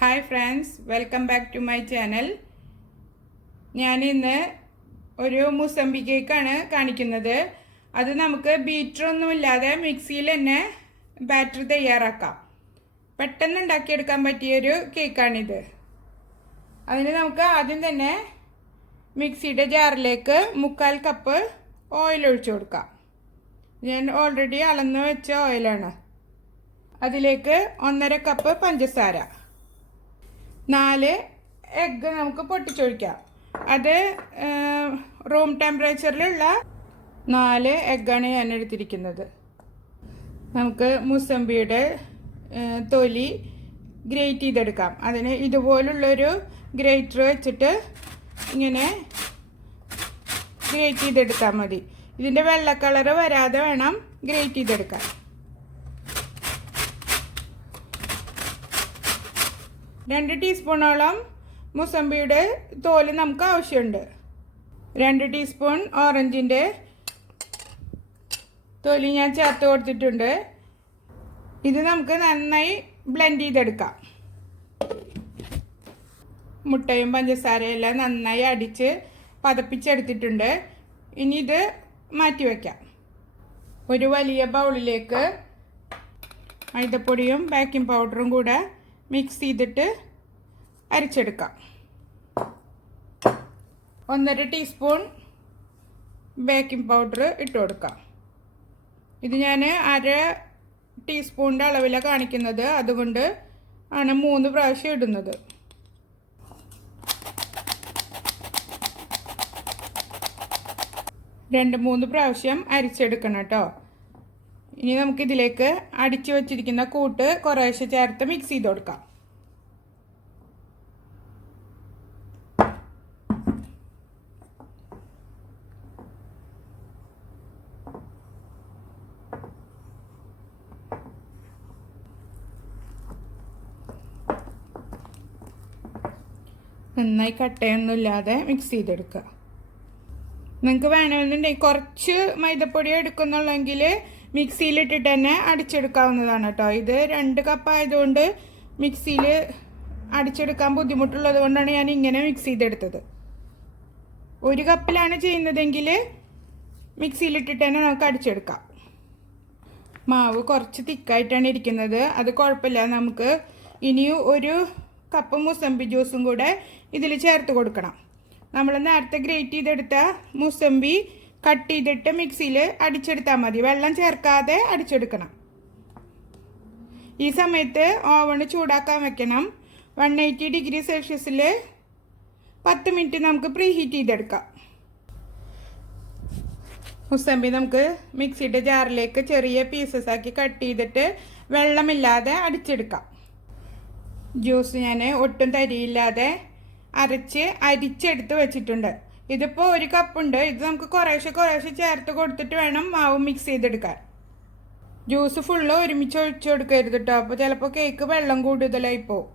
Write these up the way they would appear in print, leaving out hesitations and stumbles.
Hi friends, welcome back to my channel. ഞാൻ ഇന്ന് ഒരു മുസംബി കേക്കാണ് കാണിക്കുന്നത്. അത് നമുക്ക് ബീറ്ററൊന്നുമില്ലാതെ മിക്സിയിൽ തന്നെ ബാറ്റർ തയ്യാറാക്കാം. പെട്ടെന്ന് ഉണ്ടാക്കിയെടുക്കാൻ പറ്റിയൊരു കേക്കാണിത്. അതിന് നമുക്ക് ആദ്യം തന്നെ മിക്സിയുടെ ജാറിലേക്ക് 3/4 കപ്പ് ഓയിൽ ഒഴിച്ചു കൊടുക്കാം. ഞാൻ ഓൾറെഡി അളന്ന് വെച്ച ഓയിലാണ്. അതിലേക്ക് 1.5 കപ്പ് പഞ്ചസാര, 4 എഗ്ഗ് നമുക്ക് പൊട്ടിച്ചൊഴിക്കാം. അത് റൂം ടെമ്പറേച്ചറിലുള്ള 4 എഗ്ഗാണ് ഞാൻ എടുത്തിരിക്കുന്നത്. നമുക്ക് മുസംബിയുടെ തൊലി ഗ്രേറ്റ് ചെയ്തെടുക്കാം. അതിന് ഇതുപോലുള്ളൊരു ഗ്രേറ്റർ വെച്ചിട്ട് ഇങ്ങനെ ഗ്രേറ്റ് ചെയ്തെടുത്താൽ മതി. ഇതിൻ്റെ വെള്ള കളറ് വരാതെ വേണം ഗ്രേറ്റ് ചെയ്തെടുക്കാൻ. 2 ടീസ്പൂണോളം മുസംബിയുടെ തോല് നമുക്ക് ആവശ്യമുണ്ട്. 2 ടീസ്പൂൺ ഓറഞ്ചിൻ്റെ തൊലി ഞാൻ ചേർത്ത് കൊടുത്തിട്ടുണ്ട്. ഇത് നമുക്ക് നന്നായി ബ്ലെൻഡ് ചെയ്തെടുക്കാം. മുട്ടയും പഞ്ചസാരയും എല്ലാം നന്നായി അടിച്ച് പതപ്പിച്ചെടുത്തിട്ടുണ്ട്. ഇനി ഇത് മാറ്റി വയ്ക്കാം. ഒരു വലിയ ബൗളിലേക്ക് മൈദപ്പൊടിയും ബേക്കിംഗ് പൗഡറും കൂടെ മിക്സ് ചെയ്തിട്ട് അരച്ചെടുക്കാം. 1.5 ടീസ്പൂൺ ബേക്കിംഗ് പൗഡർ ഇട്ട് കൊടുക്കാം. ഇത് ഞാൻ 1/2 ടീസ്പൂണിൻ്റെ അളവിലാണ് കാണിക്കുന്നത്. അതുകൊണ്ട് ആണ് 3 പ്രാവശ്യം ഇടുന്നത്. രണ്ട് 3 പ്രാവശ്യം അരിച്ചെടുക്കണം കേട്ടോ. ഇനി നമുക്കിതിലേക്ക് അടിച്ചു വച്ചിരിക്കുന്ന കൂട്ട് കുറേശ്ശെ ചേർത്ത് മിക്സ് ചെയ്ത് കൊടുക്കാം. നന്നായി കട്ടയൊന്നുമില്ലാതെ മിക്സ് ചെയ്തെടുക്കുക. നിങ്ങൾക്ക് വേണമെന്നുണ്ടെങ്കിൽ കുറച്ച് മൈദപ്പൊടി എടുക്കുന്നുള്ളെങ്കിൽ മിക്സിയിലിട്ടിട്ട് തന്നെ അടിച്ചെടുക്കാവുന്നതാണ് കേട്ടോ. ഇത് 2 കപ്പ് ആയതുകൊണ്ട് മിക്സിയിൽ അടിച്ചെടുക്കാൻ ബുദ്ധിമുട്ടുള്ളത് കൊണ്ടാണ് ഞാൻ ഇങ്ങനെ മിക്സ് ചെയ്തെടുത്തത്. 1 കപ്പിലാണ് ചെയ്യുന്നതെങ്കിൽ മിക്സിയിലിട്ടിട്ട് തന്നെ നമുക്ക് അടിച്ചെടുക്കാം. മാവ് കുറച്ച് തിക്കായിട്ടാണ് ഇരിക്കുന്നത്. അത് കുഴപ്പമില്ല. നമുക്ക് ഇനി 1 കപ്പ് മുസംബി ജ്യൂസും കൂടെ ഇതിൽ ചേർത്ത് കൊടുക്കണം. നമ്മൾ നേരത്തെ ഗ്രേറ്റ് ചെയ്തെടുത്ത മുസംബി കട്ട് ചെയ്തിട്ട് മിക്സിയിൽ അടിച്ചെടുത്താൽ മതി. വെള്ളം ചേർക്കാതെ അടിച്ചെടുക്കണം. ഈ സമയത്ത് ഓവൺ ചൂടാക്കാൻ വെക്കണം. 180 ഡിഗ്രി സെൽഷ്യസിൽ 10 മിനിറ്റ് നമുക്ക് പ്രീ ഹീറ്റ് ചെയ്തെടുക്കാം. മുസംബി നമുക്ക് മിക്സിയുടെ ജാറിലേക്ക് ചെറിയ പീസസ് ആക്കി കട്ട് ചെയ്തിട്ട് വെള്ളമില്ലാതെ അടിച്ചെടുക്കാം. ജ്യൂസ് ഞാൻ ഒട്ടും തരിയില്ലാതെ അരിച്ചെടുത്ത് വെച്ചിട്ടുണ്ട്. ഇതിപ്പോൾ 1 കപ്പുണ്ട്. ഇത് നമുക്ക് കുറേശ്ശെ ചേർത്ത് കൊടുത്തിട്ട് വേണം മാവ് മിക്സ് ചെയ്തെടുക്കാൻ. ജ്യൂസ് ഫുള്ള് ഒരുമിച്ച് ഒഴിച്ചു കൊടുക്കരുത് കേട്ടോ. അപ്പോൾ ചിലപ്പോൾ കേക്ക് വെള്ളം കൂടുതലായി പോവും.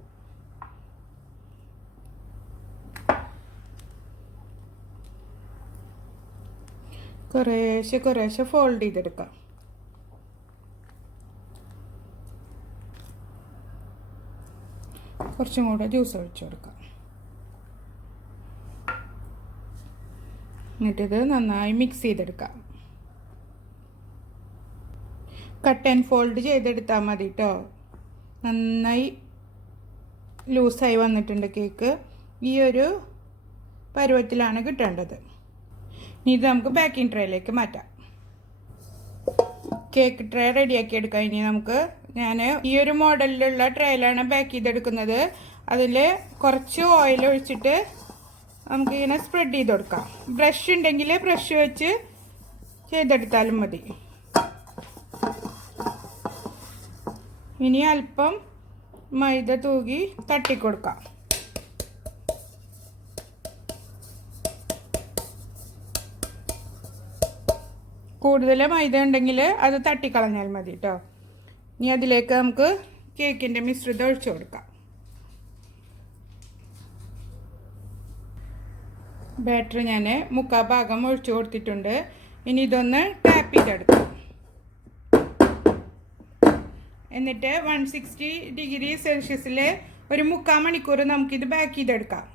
കുറേശ്ശെ ഫോൾഡ് ചെയ്തെടുക്കാം. കുറച്ചും കൂടെ ജ്യൂസ് ഒഴിച്ചു കൊടുക്കാം. എന്നിട്ടിത് നന്നായി മിക്സ് ചെയ്തെടുക്കാം. കട്ട് ആൻഡ് ഫോൾഡ് ചെയ്തെടുത്താൽ മതി കേട്ടോ. നന്നായി ലൂസായി വന്നിട്ടുണ്ട് കേക്ക്. ഈ ഒരു പരുവത്തിലാണ് കിട്ടേണ്ടത്. ഇനി ഇത് നമുക്ക് ബേക്കിംഗ് ട്രേയിലേക്ക് മാറ്റാം. കേക്ക് ട്രേ റെഡിയാക്കി എടുക്കാം. ഇനി നമുക്ക് ഞാൻ ഈ ഒരു മോഡലിലുള്ള ട്രേയിലാണ് ബേക്ക് ചെയ്തെടുക്കുന്നത്. അതിൽ കുറച്ച് ഓയിൽ ഒഴിച്ചിട്ട് നമുക്കിങ്ങനെ സ്പ്രെഡ് ചെയ്ത് കൊടുക്കാം. ബ്രഷ് ഉണ്ടെങ്കിൽ ബ്രഷ് വെച്ച് ചെയ്തെടുത്താലും മതി. ഇനി അല്പം മൈദ തൂകി തട്ടിക്കൊടുക്കാം. കൂടുതൽ മൈദ ഉണ്ടെങ്കിൽ അത് തട്ടിക്കളഞ്ഞാൽ മതി കേട്ടോ. ഇനി അതിലേക്ക് നമുക്ക് കേക്കിൻ്റെ മിശ്രിതം ഒഴിച്ചു കൊടുക്കാം. ബാറ്റർ ഞാൻ 3/4 ഭാഗം ഒഴിച്ചു കൊടുത്തിട്ടുണ്ട്. ഇനി ഇതൊന്ന് ടാപ്പ് ചെയ്തെടുക്കാം. എന്നിട്ട് 160 ഡിഗ്രി സെൽഷ്യസിൽ ഒരു 3/4 മണിക്കൂർ നമുക്കിത് ബേക്ക് ചെയ്തെടുക്കാം.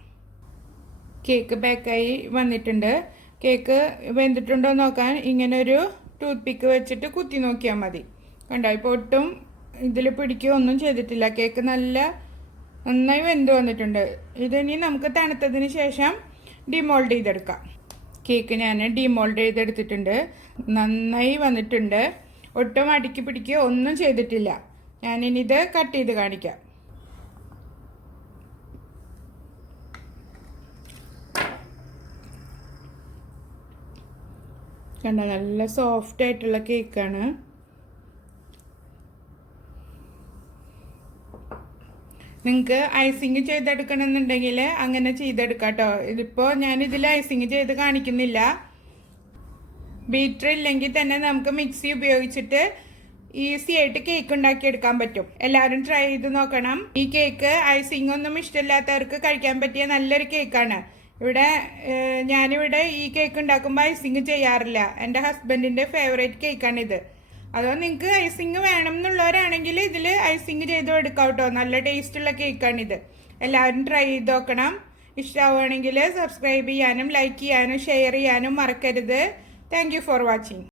കേക്ക് ബേക്കായി വന്നിട്ടുണ്ട്. കേക്ക് വെന്തിട്ടുണ്ടോ നോക്കാൻ ഇങ്ങനെ ഒരു ടൂത്ത് പിക്ക് വെച്ചിട്ട് കുത്തി നോക്കിയാൽ മതി. കണ്ടോ, ഇപ്പോൾ ഒട്ടും ഇതിൽ പിടിക്കുകയോ ഒന്നും ചെയ്തിട്ടില്ല. കേക്ക് നന്നായി വെന്ത് വന്നിട്ടുണ്ട്. ഇതിനി നമുക്ക് തണുത്തതിന് ശേഷം ഡിമോൾഡ് ചെയ്തെടുക്കാം. കേക്ക് ഞാൻ ഡിമോൾഡ് ചെയ്തെടുത്തിട്ടുണ്ട്. നന്നായി വന്നിട്ടുണ്ട്. ഒട്ടും അടുക്കി പിടിക്കുകയോ ഒന്നും ചെയ്തിട്ടില്ല. ഞാനിനി ഇത് കട്ട് ചെയ്ത് കാണിക്കാം. കണ്ടോ, നല്ല സോഫ്റ്റ് ആയിട്ടുള്ള കേക്കാണ്. നിങ്ങൾക്ക് ഐസിങ് ചെയ്തെടുക്കണമെന്നുണ്ടെങ്കിൽ അങ്ങനെ ചെയ്തെടുക്കാം കേട്ടോ. ഇതിപ്പോൾ ഞാനിതിൽ ഐസിങ് ചെയ്ത് കാണിക്കുന്നില്ല. ബീറ്റർ ഇല്ലെങ്കിൽ തന്നെ നമുക്ക് മിക്സി ഉപയോഗിച്ചിട്ട് ഈസി ആയിട്ട് കേക്ക് ഉണ്ടാക്കിയെടുക്കാൻ പറ്റും. എല്ലാവരും ട്രൈ ചെയ്ത് നോക്കണം. ഈ കേക്ക് ഐസിങ് ഒന്നും ഇഷ്ടമില്ലാത്തവർക്ക് കഴിക്കാൻ പറ്റിയ നല്ലൊരു കേക്കാണ്. ഞാനിവിടെ ഈ കേക്ക് ഉണ്ടാക്കുമ്പോൾ ഐസിങ് ചെയ്യാറില്ല. എൻ്റെ ഹസ്ബൻഡിൻ്റെ ഫേവറേറ്റ് കേക്കാണിത്. അതോ നിങ്ങൾക്ക് ഐസിങ് വേണം എന്നുള്ളവരാണെങ്കിൽ ഇതിൽ ഐസിങ് ചെയ്ത് എടുക്കാം കേട്ടോ. നല്ല ടേസ്റ്റുള്ള കേക്കാണിത്. എല്ലാവരും ട്രൈ ചെയ്ത് നോക്കണം. ഇഷ്ടമാവുകയാണെങ്കിൽ സബ്സ്ക്രൈബ് ചെയ്യാനും ലൈക്ക് ചെയ്യാനും ഷെയർ ചെയ്യാനും മറക്കരുത്. Thank you for watching.